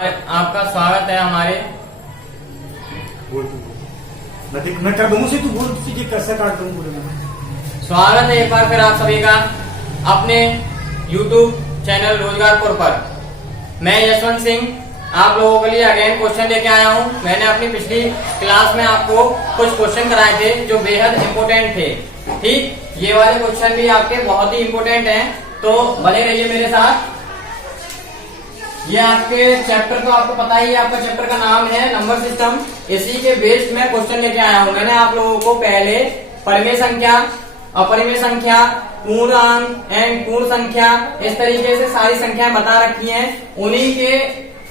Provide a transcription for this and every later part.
आपका स्वागत है हमारे। बोल तू मैं कर दूंगा, तू बोल तुझे कैसे काट दूंगा बोले मैं। स्वागत है एक बार फिर आप सभी का अपने YouTube चैनल रोजगारपुर पर। मैं यशवंत सिंह आप लोगों के लिए अगेन क्वेश्चन लेके आया हूं। मैंने अपनी पिछली क्लास में आपको कुछ क्वेश्चन कराए थे जो बेहद इम्पोर्टेंट थे। ठीक, ये वाले क्वेश्चन भी आपके बहुत ही इम्पोर्टेंट हैं, तो बने रहिए मेरे साथ। ये आपके चैप्टर तो आपको पता ही है, आपका चैप्टर का नाम है नंबर सिस्टम। इसी के बेस्ड में क्वेश्चन लेके आया हूं। मैंने आप लोगों को पहले परिमेय संख्या, अपरिमेय संख्या, पूर्णांक एंड पूर्ण संख्या, इस तरीके से सारी संख्याएं बता रखी हैं। उन्हीं के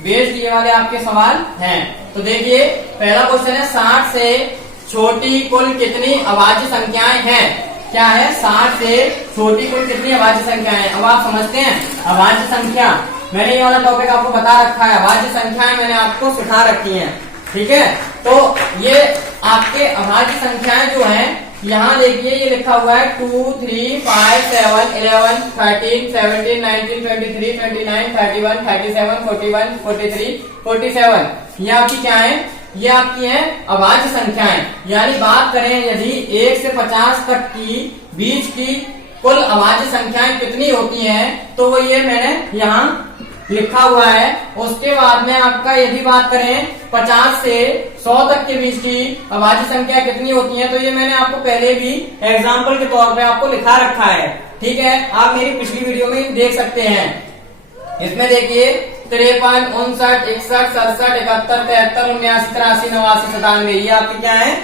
बेस्ड ये वाले आपके सवाल हैं। तो देखिए पहला क्वेश्चन है 60 से छोटी कुल कितनी अभाज्य संख्याएं हैं। क्या है? 60 से छोटी कुल कितनी अभाज्य संख्याएं हैं। अब आप समझते हैं अभाज्य संख्या, मैंने ये वाला टॉपिक आपको बता रखा है। अभाज्य संख्याएं मैंने आपको सिखा रखी हैं, ठीक है। तो ये आपके अभाज्य संख्याएं जो हैं, यहाँ देखिए ये लिखा हुआ है 2, 3, 5, 7, 11, 13, 17, 19, 23, 29, 31, 37, 41, 43, 47। ये आपकी क्या है? ये आपकी है अभाज्य संख्याएं। यानी बात करें यदि 1 से 50 तक की बीच की कुल अभाज्य संख्याएं कितनी होती हैं, तो वो ये मैंने यहाँ लिखा हुआ है। उसके बाद में आपका यदि बात करें 50 से 100 तक के बीच की अभाज्य संख्या कितनी होती है, तो ये मैंने आपको पहले भी एग्जाम्पल के तौर पे आपको लिखा रखा है, ठीक है। आप मेरी पिछली वीडियो में देख सकते हैं। इसमें देखिए 53, 59, 61, 67, 71, 73, 79, 83, 89, 97, ये आपकी क्या है?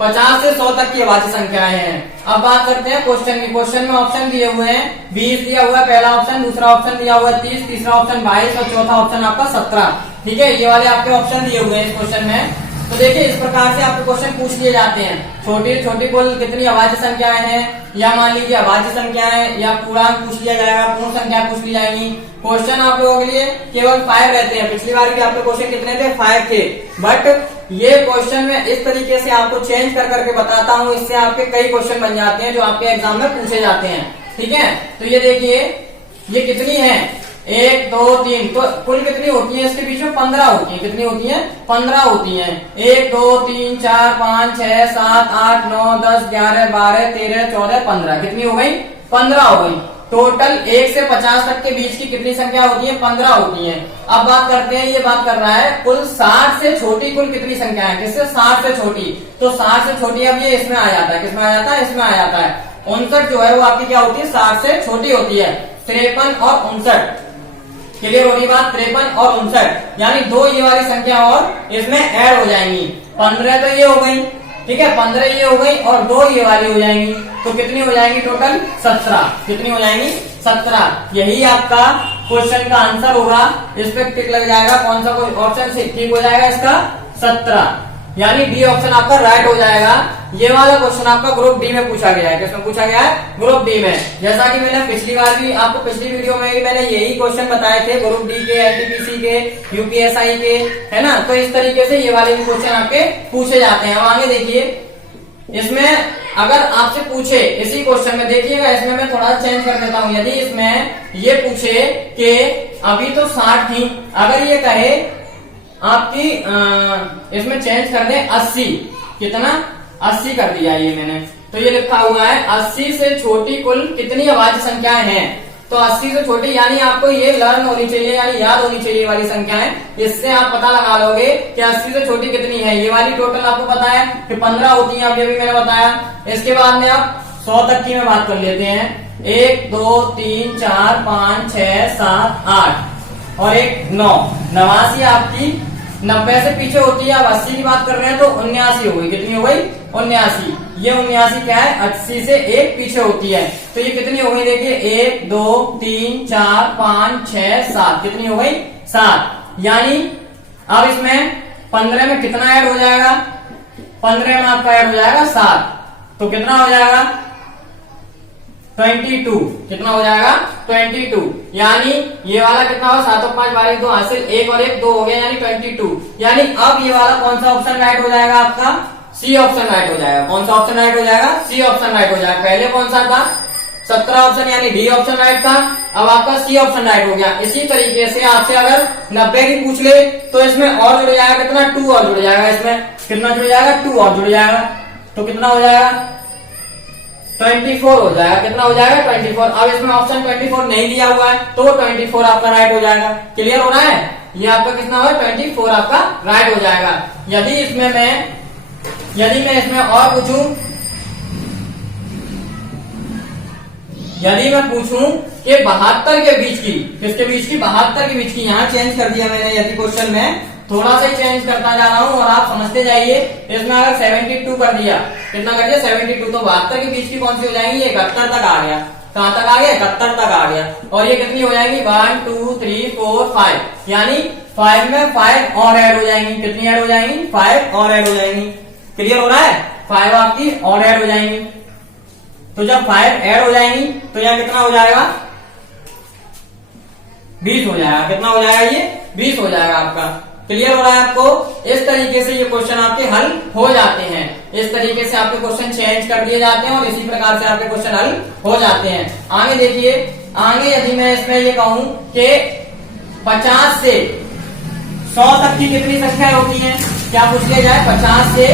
50 से 100 तक की अभाज्य संख्याएं हैं। अब बात करते हैं क्वेश्चन की। क्वेश्चन में ऑप्शन दिए हुए हैं, 20 दिया हुआ है पहला ऑप्शन, दूसरा ऑप्शन दिया हुआ है 30, तीसरा ऑप्शन 22 और चौथा ऑप्शन आपका 17, ठीक है। ये वाले आपके ऑप्शन दिए हुए हैं इस क्वेश्चन में। तो देखिए इस प्रकार से आपके क्वेश्चन पूछ लिए जाते हैं। छोटी छोटी कुल कितनी अभाज्य संख्याएं हैं, या मान लीजिए अभाज्य संख्याएं, या पूर्णांक पूछ लिया जाएगा, पूर्ण संख्या पूछ ली जाएंगी। क्वेश्चन आप लोगों के लिए केवल 5 रहते हैं। पिछली बार भी आपके क्वेश्चन कितने थे? 5 थे। बट ये क्वेश्चन में इस तरीके से आपको चेंज कर करके बताता हूँ, इससे आपके कई क्वेश्चन बन जाते हैं जो आपके एग्जाम में पूछे जाते हैं, ठीक है। तो ये देखिए ये कितनी है? 1, 2, 3, तो कुल कितनी होती है इसके बीच में? 15 होती है। कितनी होती है? 15 होती है। 1, 2, 3, 4, 5, 6, 7, 8, 9, 10, 11, 12, 13, 14, 15। कितनी हो गई? 15 हो गई। टोटल 1 से 50 तक के बीच की कितनी संख्या होती है? 15 होती है। अब बात करते हैं, ये बात कर रहा है कुल 60 से छोटी कुल कितनी संख्या है। किससे? 60 से छोटी। तो 60 से छोटी अब ये इसमें आ जाता है। किसमें आ जाता है? इसमें आ जाता है। 59 जो है वो आपकी क्या होती है? 60 से छोटी होती है। 53 और 59, क्लियर हो रही बात? 53 और 59 यानी दो ये वाली संख्या और इसमें ऐड हो जाएंगी। 15 तो ये हो गई, ठीक है, 15 ये हो गई और 2 ये वाली हो जाएंगी। तो कितनी हो जाएंगी टोटल? 17। कितनी हो जाएंगी? 17। यही आपका क्वेश्चन का आंसर होगा। इस पे टिक लग जाएगा। कौन सा ऑप्शन से ठीक हो जाएगा इसका? 17, यानी डी ऑप्शन आपका राइट हो जाएगा। ये वाला क्वेश्चन आपका ग्रुप डी में पूछा गया है। किसमें पूछा गया है? ग्रुप डी में। जैसा कि मैंने पिछली बार भी आपको पिछली वीडियो में भी मैंने यही क्वेश्चन बताए थे, ग्रुप डी के, एनटीपीसी के, यूपीएसआई के, है ना। तो इस तरीके से ये वाले भी क्वेश्चन आपके पूछे जाते हैं। अब आगे देखिए, इसमें अगर आपसे पूछे इसी क्वेश्चन में, देखिएगा इसमें मैं थोड़ा चेंज कर देता हूं। यदि इसमें ये पूछे कि अभी तो 60 थी, अगर ये कहे आपकी इसमें चेंज कर दे 80, कितना? 80 कर दिया ये मैंने। तो ये लिखा हुआ है 80 से छोटी कुल कितनी अभाज्य संख्याएं हैं। तो 80 से छोटी यानी आपको ये लर्न होनी चाहिए, यानी याद होनी चाहिए वाली संख्याएं। इससे आप पता लगा लोगे कि 80 से छोटी कितनी है। ये वाली टोटल आपको पता है कि 15 होती है, अभी मैंने बताया। इसके बाद में आप 100 तक की में बात कर लेते हैं। 1, 2, 3, 4, 5, 6, 7, 8 और 1, 9। 89 आपकी 90 से पीछे होती है। अब 80 की बात कर रहे हैं तो 79 हो गई। कितनी हो गई? 79। ये 79 क्या है? 80 से 1 पीछे होती है। तो ये कितनी हो गई? देखिए 1, 2, 3, 4, 5, 6, 7। कितनी हो गई? 7। यानी अब इसमें 15 में कितना ऐड हो जाएगा? 15 में आपका ऐड हो जाएगा 7। तो कितना हो जाएगा? 22। कितना हो जाएगा? 22। यानी ये वाला कितना हो? 7 और 5 12 2 हासिल, 1 और 1 2 हो गया, यानी 22। यानी अब ये वाला कौन सा ऑप्शन राइट हो जाएगा आपका? सी ऑप्शन राइट हो जाएगा। कौन सा ऑप्शन राइट हो जाएगा? सी ऑप्शन राइट हो जाएगा। पहले कौन सा था? 17 ऑप्शन यानी डी ऑप्शन राइट था। अब आपका सी ऑप्शन राइट हो गया। इसी तरीके से आपसे अगर 90 की पूछ ले तो इसमें और जुड़ जाएगा कितना, 2 और जुड़ जाएगा। इसमें कितना जुड़ जाएगा, 2 और जुड़ जाएगा। तो कितना हो जाएगा, 24 हो जाएगा। कितना हो जाएगा, 24। अब इसमें ऑप्शन 24 नहीं दिया हुआ है तो 24 आपका राइट हो जाएगा। क्लियर हो रहा है, ये आपका कितना हुआ, 24 आपका राइट हो जाएगा। यदि मैं इसमें और पूछूं, यदि मैं पूछूं कि 72 के बीच की, किसके बीच की, 72 के बीच की, यहाँ चेंज कर दिया मैंने। यदि क्वेश्चन में थोड़ा सा चेंज करता जा रहा हूं और आप समझते जाइए। इसमें अगर 72 कर दिया, कितना कर दिया, 72, तो 72 के बीच की कौन सी हो जाएंगी, 71 तक आ गया। कहां तक आ गया, 71 तक आ गया। और ये कितनी हो जाएगी, 1 2 3 4 5, यानी 5 में 5 और ऐड हो जाएंगी। कितनी ऐड हो जाएंगी, 5 और ऐड हो जाएंगी। क्लियर हो रहा है, 5 आपकी और ऐड हो जाएंगी। तो जब 5 ऐड हो जाएंगी तो यह कितना हो जाएगा, 20 हो जाएगा। कितना हो जाएगा, ये 20 हो जाएगा आपका। क्लियर हो रहा है आपको। इस तरीके से ये क्वेश्चन आपके हल हो जाते हैं। इस तरीके से आपके क्वेश्चन चेंज कर दिए जाते हैं और इसी प्रकार से आपके क्वेश्चन हल हो जाते हैं। आगे देखिए, आगे यदि मैं इसमें ये कहूं कि 50 से 100 तक की कितनी संख्या होती है, क्या पूछ लिया जाए, 50 से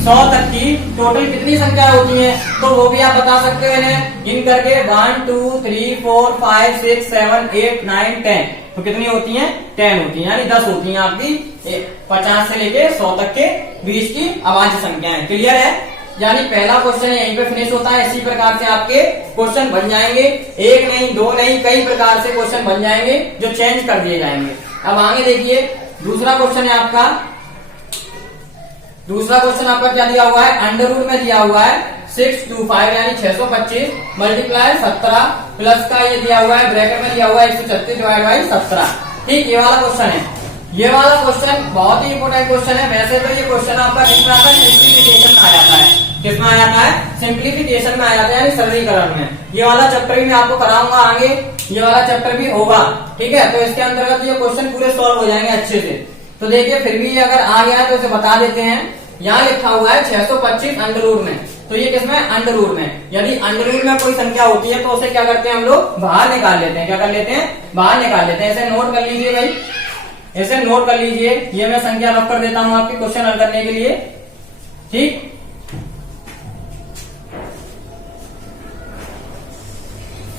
100 तक की टोटल कितनी संख्या होती है, तो वो भी आप बता सकते हो इन्हें गिन करके। 1 2 3 4 5 6 7 8 9 10, तो कितनी होती हैं, 10 होती हैं, यानी 10 होती हैं आपकी 50 से लेके 100 तक के बीच की अभाज्य संख्याएं। क्लियर है, यानी पहला क्वेश्चन यहीं पे फिनिश होता है। इसी प्रकार से आपके क्वेश्चन बन जाएंगे, एक नहीं, दो नहीं, कई प्रकार से क्वेश्चन बन जाएंगे जो चेंज कर दिए जाएंगे। अब आगे देखिए, दूसरा क्वेश्चन है आपका। दूसरा क्वेश्चन आपका क्या दिया हुआ है, अंडर रूट में दिया हुआ है 625 यानी 625 मल्टीप्लाई 17 प्लस का ये दिया हुआ है, ब्रैकेट में दिया हुआ है 136 डिवाइड बाई 17। ठीक, ये वाला क्वेश्चन है। ये वाला क्वेश्चन बहुत ही इंपोर्टेंट क्वेश्चन है। वैसे तो ये क्वेश्चन आपका किसमें आता है, सिंप्लीफिकेशन में आ जाता है। किसमें आ जाता है, सिंप्लीफिकेशन में आ जाता है, यानी सरलीकरण में। ये वाला चैप्टर भी मैं आपको कराऊंगा आगे, ये वाला चैप्टर भी होगा। ठीक है, तो इसके अंतर्गत ये क्वेश्चन पूरे सॉल्व हो जाएंगे अच्छे से। तो देखिए, फिर भी अगर आ गया है तो इसे बता देते हैं। यहाँ लिखा हुआ है 625 अंडर रूट में, तो ये किसमें, अंडर रूट में। यदि अंडर रूट में कोई संख्या होती है तो उसे क्या करते हैं हम लोग, बाहर निकाल लेते हैं। क्या कर लेते हैं, बाहर निकाल लेते हैं। इसे नोट कर लीजिए भाई, इसे नोट कर लीजिए। ये मैं संख्या रख कर देता हूं आपके क्वेश्चन हल करने के लिए। ठीक,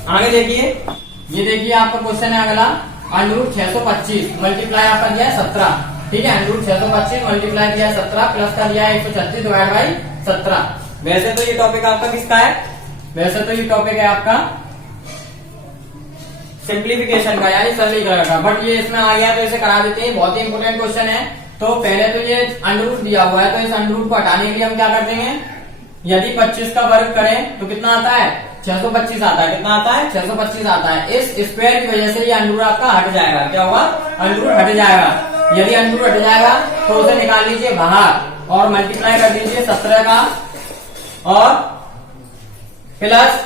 आगे देखिए, ये देखिए आपका क्वेश्चन है अगला, अंडर रूट 625 मल्टीप्लाई आपका दिया है 17। ठीक है, अंडर रूट 625 मल्टीप्लाई दिया है 17 प्लस का दिया है 136 डिवाइड बाई 17। वैसे तो ये टॉपिक आपका किसका है, वैसे तो ये टॉपिक है आपका सिंप्लीफिकेशन का, यानी सरलीकरण का, बट ये इसमें आ गया तो इसे करा देते हैं। बहुत ही इंपोर्टेंट क्वेश्चन है। तो पहले तो ये अंडर रूट दिया हुआ है, तो इस अंडर रूट को हटाने के लिए हम क्या कर देंगे, यदि 25 का वर्ग करें तो कितना आता है, 625 आता है। कितना आता है, 625 आता है। इस स्क्वायर की वजह से ये अंडर रूट आपका हट जाएगा। क्या होगा, अंडर रूट हट जाएगा। यदि अंडर रूट हट जाएगा तो उसे निकाल लीजिए बाहर और मल्टीप्लाई कर दीजिए 17 का और प्लस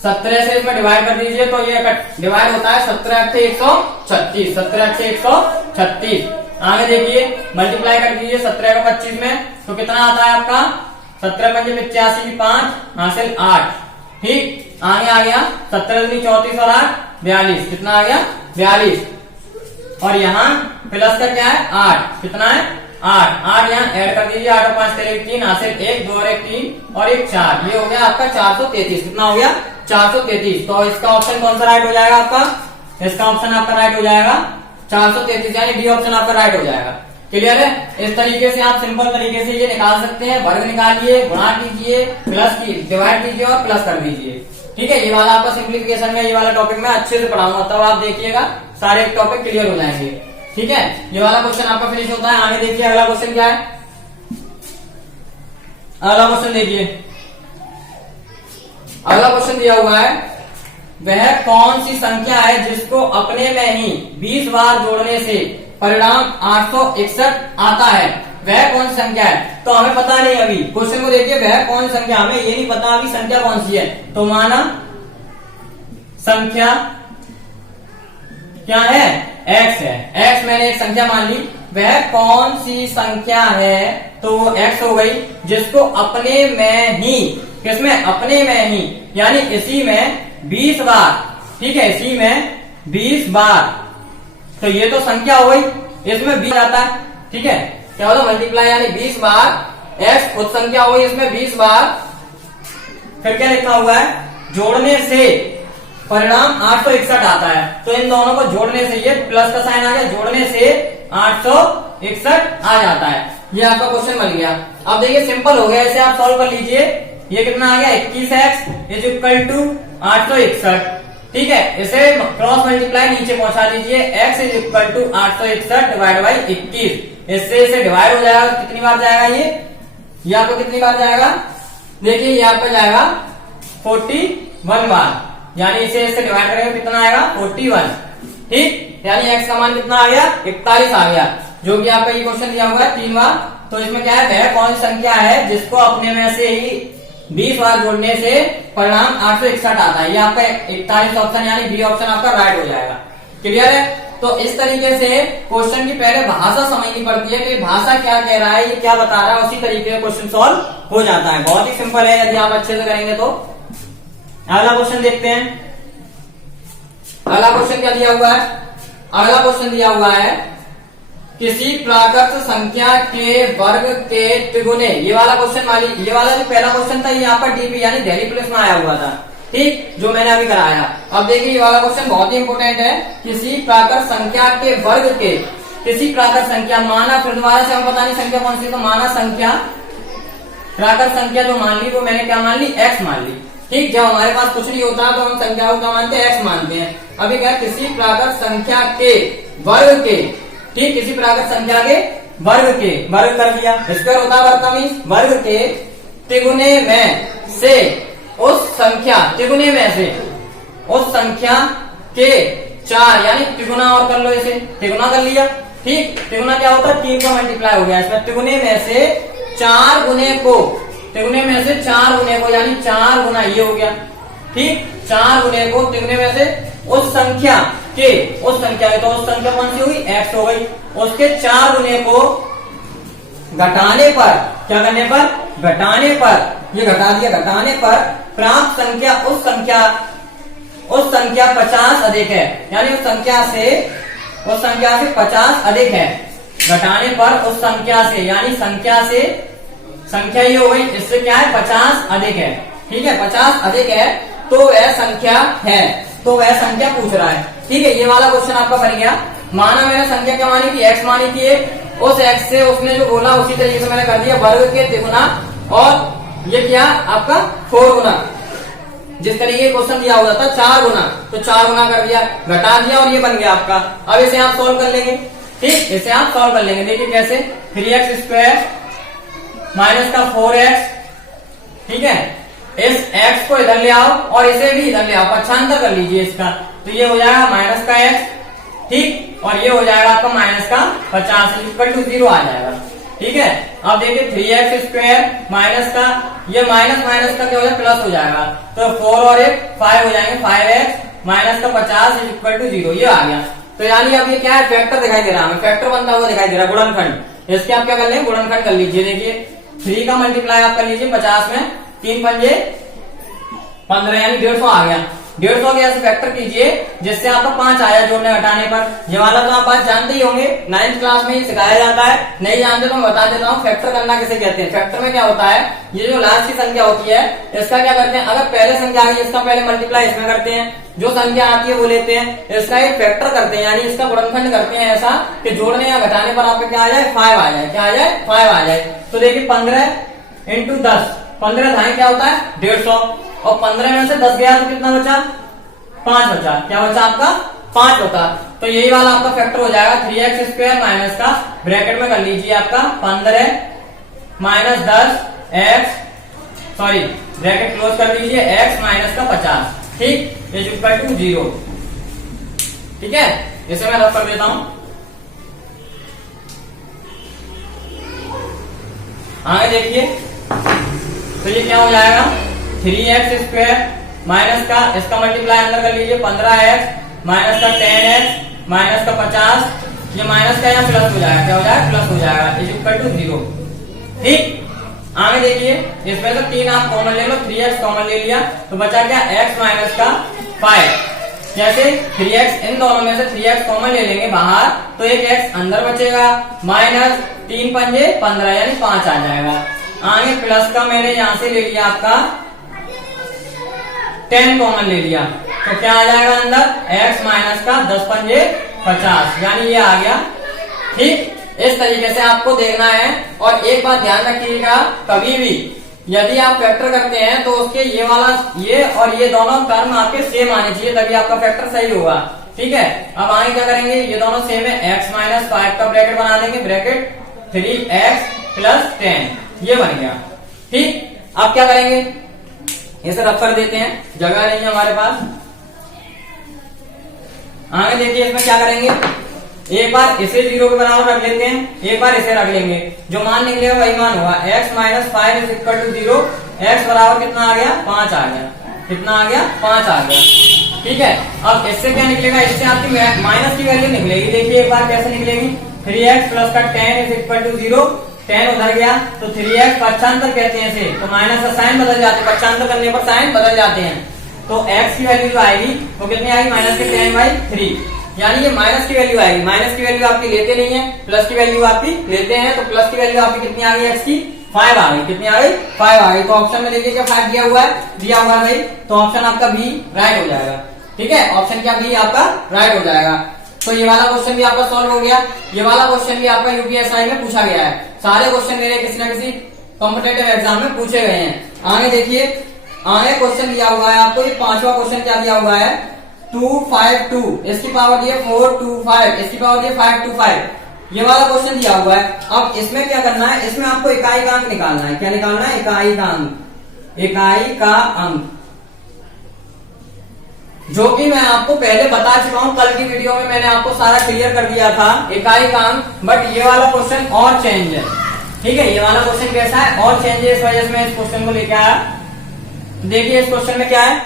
17 से इसमें डिवाइड कर दीजिए, तो ये डिवाइड होता है 17 से 136, 17 से 136। आगे देखिए, मल्टीप्लाई कर दीजिए 17 का 25 में, तो कितना आता है आपका, 17 पंजे 85, 5 हासिल 8। ठीक, आगे आ गया 17 दूनी 34 और 8 42। कितना आ गया, 42। और यहाँ प्लस का क्या है, 8। कितना है, 8। 8 यहाँ ऐड कर दीजिए, 8 और 5 तेरे 3 हासिल 1 2 और 1 3 और 1 4। ये हो गया आपका 433। कितना हो गया, 433। तो इसका ऑप्शन कौन सा राइट हो जाएगा आपका, इसका ऑप्शन आपका राइट हो जाएगा 433, यानी डी ऑप्शन आपका राइट हो जाएगा। क्लियर है, इस तरीके से आप सिंपल तरीके से ये निकाल सकते हैं। वर्ग निकालिए, गुणा कीजिए, प्लस की डिवाइड कीजिए और प्लस कर दीजिए। ठीक है, ये वाला आपका सिंप्लीफिकेशन में, ये वाला टॉपिक में अच्छे से पढ़ाऊंगा, तब आप देखिएगा सारे टॉपिक क्लियर हो जाएंगे। ठीक है, ये वाला क्वेश्चन आपका फिनिश होता है। आगे देखिए, अगला क्वेश्चन क्या है, अगला क्वेश्चन देखिए। अगला क्वेश्चन दिया हुआ है, वह कौन सी संख्या है जिसको अपने में ही 20 बार जोड़ने से परिणाम 861 आता है, वह कौन सी संख्या है। तो हमें पता नहीं अभी, क्वेश्चन को देखिए, वह कौन संख्या, हमें ये नहीं पता अभी संख्या कौन सी है। तो माना संख्या क्या है, x है। x मैंने एक संख्या मान ली, वह कौन सी संख्या है, तो वो x हो गई, जिसको अपने में ही, किसमें, अपने में ही, यानी इसी में 20 बार, ठीक है, इसी में 20 बार, तो ये तो संख्या हो गई, इसमें 20 आता है, ठीक है, क्या होता है मल्टीप्लाई, यानी 20 बार x खुद संख्या हो गई, इसमें 20 बार, फिर क्या लिखा हुआ है, जोड़ने से परिणाम 861 आता है, तो इन दोनों को जोड़ने से, ये प्लस का साइन आ गया, जोड़ने से 861 आ जाता है। ये आपका क्वेश्चन बन गया। अब देखिए सिंपल हो गया, इसे आप सॉल्व कर लीजिए। ये कितना आ गया, 21x इज इक्वल टू 861, ठीक है, इसे क्रॉस मल्टीप्लाई नीचे पहुंचा दीजिए, x is equal to 861 divide by 21, इससे इसे डिवाइड हो जाएगा, कितनी बार जाएगा ये आपको कितनी बार जाएगा, देखिए ये आपका जाएगा 41 बार, यानी इसे इससे डिवाइड करेंगे कितना आएगा 41, ठीक, यानी x का मान कितना आ गया 41 आ गया, जो कि आपका ये क्वेश्चन दिया हुआ है 3 बार। तो इसमें क्या है, वह कौन सी संख्या है जिसको अपने में से ही 20 बार जोड़ने से परिणाम 861 आता है, ये आपका 41 ऑप्शन यानी बी ऑप्शन आपका राइट हो जाएगा। क्लियर है? तो इस तरीके से क्वेश्चन की पहले भाषा समझनी पड़ती है कि भाषा क्या कह रहा है, ये क्या बता रहा है, उसी तरीके से क्वेश्चन सॉल्व हो जाता है। बहुत ही सिंपल है, यदि आप अच्छे से करेंगे तो। अगला क्वेश्चन देखते हैं। अगला क्वेश्चन क्या दिया हुआ है, अगला क्वेश्चन दिया हुआ है किसी प्राकृत संख्या के वर्ग के त्रिगुणे, ये वाला क्वेश्चन वाली, ये वाला जो पहला क्वेश्चन था ये यहाँ पर डीपी यानी दिल्ली पुलिस में आया हुआ था, ठीक, जो मैंने अभी कराया। अब देखिए ये वाला क्वेश्चन बहुत ही इंपोर्टेंट है, किसी प्राकृत संख्या के वर्ग के, किसी प्राकृत संख्या माना, फिर दोबारा से हम पता नहीं संख्या कौन सी, तो माना संख्या, प्राकृत संख्या जो मान ली वो मैंने क्या मान ली, x मान ली, ठीक, जब हमारे पास कुछ नहीं होता तो हम संख्या को क्या मानते हैं, x मानते हैं। अभी क्या, किसी प्राकृत संख्या के वर्ग के, ठीक, किसी प्राकृत संख्या के वर्ग के, वर्ग कर दिया, स्क्वायर होता है वर्ग, वर्ग के तिगुने में से उस संख्या, तिगुने में से उस संख्या के 4, यानी तिगुना और कर लो, इसे तिगुना कर लिया, ठीक, तिगुना क्या होता है, 3 का मल्टीप्लाई हो गया, इसमें तिगुने में से 4 गुने को, तिगुने में से 4 गुने को, यानी 4 गुना ये हो गया, ठीक, 4 गुने को, तिगुने में से उस संख्या के, उस संख्या के, तो उस संख्या कौन सी हुई, x हो गई, उसके 4 गुने को घटाने पर, क्या करने पर, घटाने पर, ये घटा दिया, घटाने पर प्राप्त संख्या उस संख्या 50 अधिक है, यानी उस संख्या से 50 अधिक है, घटाने पर उस संख्या से, यानी संख्या ये हो गई, इससे क्या है 50 अधिक है, ठीक है, 50 अधिक है, तो वह संख्या है, तो वह संख्या पूछ रहा है, ठीक है। ये वाला क्वेश्चन आपका बन गया। माना मैंने संख्या क्या मानी थी, x मानी थी, उस x से उसने जो बोला उसी तरीके से मैंने कर दिया, वर्ग के तिगुना, और ये क्या आपका 4 गुना, जिस तरीके का क्वेश्चन दिया हुआ था 4 गुना, तो 4 गुना कर दिया, घटा दिया, और ये बन गया आपका। अब इसे आप सॉल्व कर लेंगे, ठीक, इसे आप सॉल्व कर लेंगे, देखिए कैसे, 3x स्क्वायर माइनस का 4x, ठीक है, इस x को इधर ले आओ और इसे भी इधर ले आओ, पक्षांतर कर लीजिए इसका, तो ये हो जाएगा माइनस का x, ठीक, और ये हो जाएगा आपका माइनस का 50 इक्वल टू 0 आ जाएगा, ठीक है। अब देखिए 3x स्क्वायर माइनस का, ये माइनस माइनस का क्या हो जाएगा, प्लस हो जाएगा, तो 4 और 1 5 हो जाएंगे, 5x माइनस का 50 इक्वल टू 0, ये आ गया। तो यानी अब ये क्या है, फैक्टर दिखाई दे रहा है, फैक्टर बनता हुआ दिखाई दे रहा है, गुणनखंड। इसके आप क्या कर लेंगे, गुणनखंड कर लीजिए, देखिए 3 का मल्टीप्लाई आप कर लीजिए 50 में, 3 पंजे 15, यानी 150 आ गया, 150 के ऐसे फैक्टर कीजिए जिससे आपका 5 आया जोड़ने घटाने पर। ये वाला तो आप बात जानते ही होंगे, 9th क्लास में ही सिखाया जाता है, नहीं जानते तो मैं बता देता हूँ फैक्टर करना किसे कहते हैं। फैक्टर में क्या होता है, ये जो लास्ट की संख्या होती है इसका क्या करते हैं, अगर पहले संख्या आ गई इसका पहले मल्टीप्लाई इसमें करते हैं, जो संख्या आती है वो लेते हैं, इसका एक फैक्टर करते हैं, यानी इसका गुणनखंड करते हैं ऐसा कि जोड़ने या घटाने पर आपका क्या आ जाए, 5 आ जाए, क्या आ जाए, 5 आ जाए। तो देखिए 15 इंटू 10, 15 धाई क्या होता है 150, और 15 में से 10 गया तो कितना बचा, 5 बचा, क्या बचा आपका 5 होता, तो यही वाला आपका फैक्टर हो जाएगा 3x स्क्वायर माइनस का, ब्रैकेट में कर लीजिए आपका 15 minus 10x, sorry bracket close कर दीजिए, x माइनस का 50, ठीक, ये इक्वल टू 0, ठीक है। इसे मैं रफ कर देता हूं, आगे देखिए, तो ये क्या हो जाएगा 3x स्क्वायर माइनस का, इसका मल्टीप्लाई अंदर कर लीजिए 15x माइनस का 10x माइनस का 50, ये माइनस का यहाँ प्लस हो जाएगा, क्या हो जाएगा, प्लस हो जाएगा, इज इक्वल टू 0, ठीक। आगे देखिए, इसमें से 3 आप कॉमन ले लो, 3x कॉमन ले लिया तो बचा क्या, x माइनस का 5। जैसे 3x, इन दोनों में से 3x कॉमन ले लेंगे बाहर तो एक x अंदर बचेगा, माइनस 3 पंजे 15 यानी 5 आ जाएगा। आगे प्लस का मैंने यहां से ले लिया आपका 10 कॉमन ले लिया तो क्या आ जाएगा अंदर, x माइनस का 10 पंजे 50 यानी ये आ गया। ठीक, इस तरीके से आपको देखना है। और एक बात ध्यान रखिएगा, कभी भी यदि आप फैक्टर करते हैं तो उसके ये वाला, ये और ये दोनों टर्म आपके सेम आने चाहिए, तभी आपका फैक्टर सही होगा। ठीक है, अब आगे क्या करेंगे, ये दोनों सेम है, x माइनस 5 का ब्रैकेट बना देंगे, ब्रैकेट 3x प्लस 10, ये बन गया। ठीक, अब क्या करेंगे, इसे रफ कर देते हैं, जगह नहीं है हमारे पास। आगे देखिए, इसमें क्या करेंगे, एक बार इसे 0 के बराबर रख लेते हैं, एक बार इसे रख लेंगे, जो मान निकलेगा वही मान होगा। x minus 5 is equal to 0, x बराबर कितना आ गया, 5 आ गया। कितना आ गया, 5 आ गया। ठीक है, अब इससे क्या निकलेगा, इससे आपकी माइनस की वैल्यू निकलेगी। देखिए एक बार कैसे निकलेगी, 3x प्लस का 10 इज इक्वल टू 0, 10 उधर गया तो 3x पक्षांतर कहते हैं इसे, तो माइनस का साइन बदल जाते हैं, पक्षांतर करने पर साइन बदल जाते हैं। तो x की वैल्यू जो आएगी वो कितनी आएगी, माइनस के 10/3, यानी ये माइनस की वैल्यू आएगी। माइनस की वैल्यू आपकी लेते नहीं है, प्लस की वैल्यू आपकी लेते हैं, तो प्लस की वैल्यू आपकी कितनी आ गई, x की 5 आ गई। कितनी आ गई, 5 आ गई। तो ऑप्शन में देखिए क्या 5 दिया हुआ है भाई, तो ऑप्शन आपका बी राइट हो जाएगा। ठीक है, ऑप्शन क्या बी आपका राइट हो जाएगा। तो ये वाला क्वेश्चन भी आपका सॉल्व हो गया। ये वाला क्वेश्चन भी आपका यूपीएसआई में पूछा गया है। सारे क्वेश्चन मेरे किसी न किसी कॉम्पिटेटिव एग्जाम में पूछे गए हैं। आगे देखिए, आगे क्वेश्चन दिया हुआ है आपको, ये 5वां क्वेश्चन क्या दिया हुआ है, 2 5 2, इसकी पावर दी है 4 2 5, इसकी पावर दी है 5 2 5, ये वाला क्वेश्चन दिया हुआ है। अब इसमें क्या करना है, इसमें आपको इकाई का अंक निकालना है। क्या निकालना है, इकाई का अंक, इकाई का अंक, जो कि मैं आपको पहले बता चुका हूं, कल की वीडियो में मैंने आपको सारा क्लियर कर दिया था इकाई का अंक। बट ये वाला क्वेश्चन और चेंज है। ठीक है, ये वाला क्वेश्चन कैसा है, और चेंज है, इस वजह से मैं इस क्वेश्चन को लेके आया। देखिए इस क्वेश्चन में क्या है,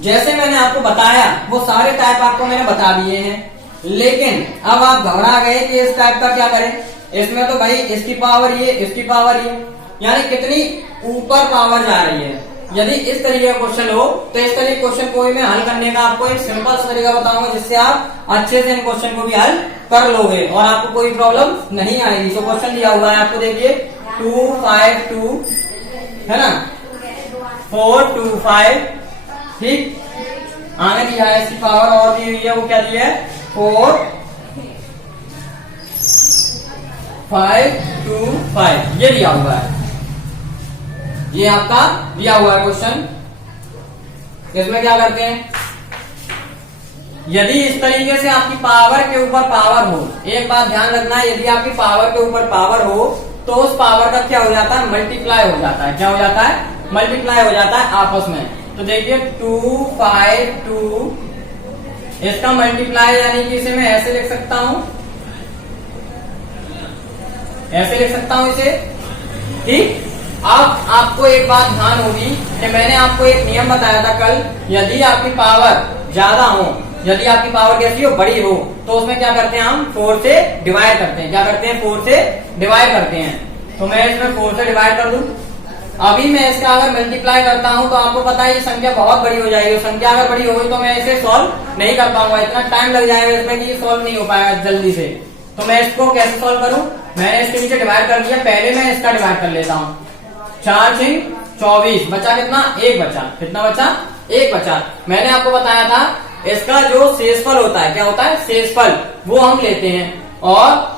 जैसे मैंने आपको बताया वो सारे टाइप आपको मैंने बता दिए हैं, लेकिन अब आप घबरा गए कि इस टाइप का क्या करें। इसमें तो भाई इसकी पावर ये, इसकी पावर ये, यानी कितनी ऊपर पावर जा रही है। यदि इस तरीके का क्वेश्चन हो तो इस तरीके क्वेश्चन को मैं हल करने का आपको एक सिंपल सा तरीका बताऊंगा, जिससे आप अच्छे से इन क्वेश्चन को भी हल कर लोगे और आपको कोई प्रॉब्लम नहीं आएगी। तो क्वेश्चन दिया हुआ है आपको, देखिए 2 5 2 है ना, 4 2 5। ठीक, आगे दिया है इसकी पावर और दी हुई है, वो क्या दिया है, 4 5 2 5, ये दिया हुआ है। ये आपका दिया हुआ है क्वेश्चन। इसमें क्या करते हैं, यदि इस तरीके से आपकी पावर के ऊपर पावर हो, एक बात ध्यान रखना है, यदि आपकी पावर के ऊपर पावर हो तो उस पावर का क्या हो जाता है, मल्टीप्लाई हो जाता है। क्या हो जाता है, मल्टीप्लाई हो जाता है आपस में। तो देखिए 2 5 2, इसका मल्टीप्लाई यानी कि इसे मैं ऐसे लिख सकता हूं, ऐसे लिख सकता हूं इसे। ठीक, अब आपको एक बात ध्यान होगी कि मैंने आपको एक नियम बताया था कल, यदि आपकी पावर ज्यादा हो, यदि आपकी पावर कैसी हो, बड़ी हो, तो उसमें क्या करते हैं, हम 4 से डिवाइड करते हैं। क्या करते हैं, 4 से डिवाइड करते हैं। तो मैं इसमें 4 से डिवाइड कर दूं। अभी मैं इसका अगर मल्टीप्लाई करता हूं तो आपको पता है ये संख्या बहुत बड़ी हो जाएगी। संख्या अगर बड़ी होगी तो मैं इसे सॉल्व नहीं कर पाऊंगा, इतना टाइम लग जाएगा इसमें कि सॉल्व नहीं हो पाएगा जल्दी से। तो मैं इसको कैसे सॉल्व करूं, मैंने इसके नीचे डिवाइड कर दिया, पहले मैं इसका डिवाइड कर लेता हूं। 4 6 24, बचा कितना, 1 बचा। कितना बचा, 1 बचा। मैंने आपको बताया था इसका जो शेषफल होता है, क्या होता है, शेषफल, वो हम लेते हैं। और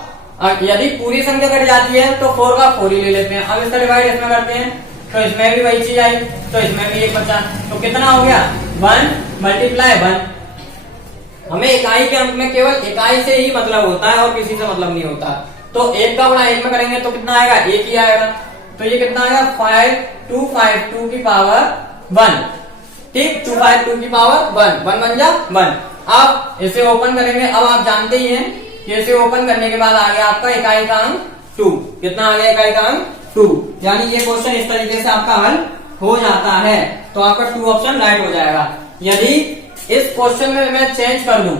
यदि पूरी संख्या कट जाती है तो 4 का 4 ही ले लेते हैं। अब इसका डिवाइड इसमें करते हैं तो इसमें भी वही चीज आई, तो इसमें भी 1 बचा। तो कितना हो गया, 1 मल्टीप्लाई 1। हमें इकाई के अंक में केवल इकाई से ही मतलब होता है और किसी से मतलब नहीं होता। तो 1 का गुणा 1 में करेंगे तो कितना आएगा, 1 ही आएगा। तो ये कितना आएगा, 5 2 5 2 की पावर 1। ठीक, 2 5 2 की पावर 1, 1 बन जा 1। अब इसे ओपन करेंगे। अब आप जानते ही हैं कि इसे ओपन करने के बाद आ गया आपका इकाई का अंक 2। कितना आ गया, इकाई का अंक 2। यानी ये क्वेश्चन इस तरीके से आपका हल हो जाता है। तो आपका 2 ऑप्शन राइट हो जाएगा। यदि इस क्वेश्चन में मैं चेंज कर दूं,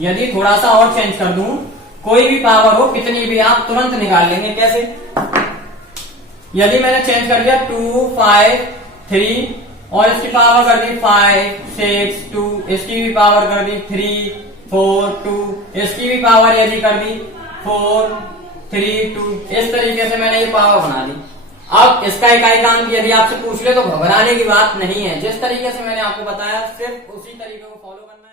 यदि थोड़ा सा और चेंज कर दूं, कोई भी पावर हो कितनी भी, आप तुरंत निकाल लेंगे। कैसे, यदि मैंने चेंज कर दिया 2 5 3 और इसकी पावर कर दी 5 6 2, इसकी भी पावर कर दी 3 4 2, इसकी भी पावर यदि कर दी 4 3 2, इस तरीके से मैंने ये पावर बना दी। अब इसका इकाईकांक यदि आपसे पूछ ले तो घबराने की बात नहीं है, जिस तरीके से मैंने आपको बताया सिर्फ उसी तरीके को फॉलो करना।